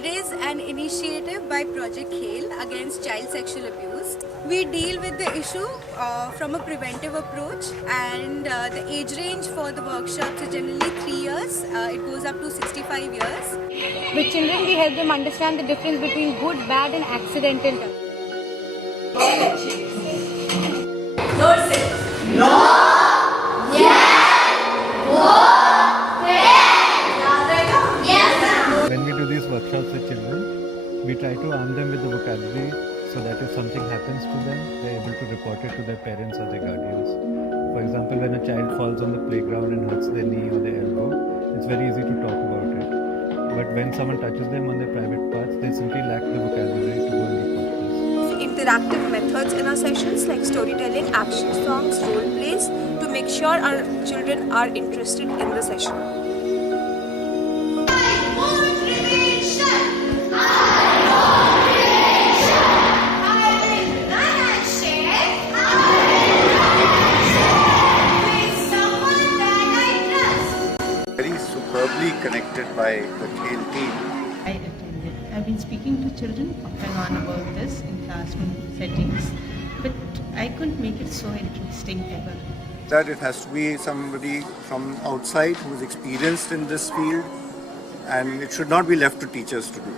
It is an initiative by Project Khel against child sexual abuse. We deal with the issue from a preventive approach, and the age range for the workshops is generally 3 years. It goes up to 65 years. With children, we help them understand the difference between good, bad and accidental touch. When we do these workshops with children, we try to arm them with the vocabulary so that if something happens to them, they're able to report it to their parents or their guardians. For example, when a child falls on the playground and hurts their knee or their elbow, it's very easy to talk about it. But when someone touches them on their private parts, they simply lack the vocabulary to go and report this. Interactive methods in our sessions like storytelling, action songs, role plays to make sure our children are interested in the session. Very superbly connected by the Khel team. I attended. I've been speaking to children off and on about this in classroom settings, but I couldn't make it so interesting ever. That it has to be somebody from outside who is experienced in this field, and it should not be left to teachers to do.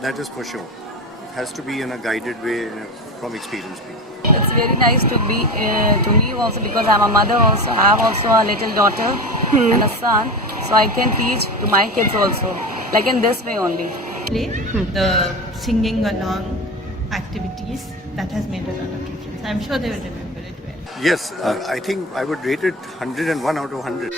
That is for sure. It has to be in a guided way from experienced people. It's very nice to be to me also, because I'm a mother also. I have also a little daughter and a son, so I can teach to my kids also, like in this way only. Play, the singing along activities, that has made a lot of difference. I'm sure they will remember it well. Yes, I think I would rate it 101 out of 100.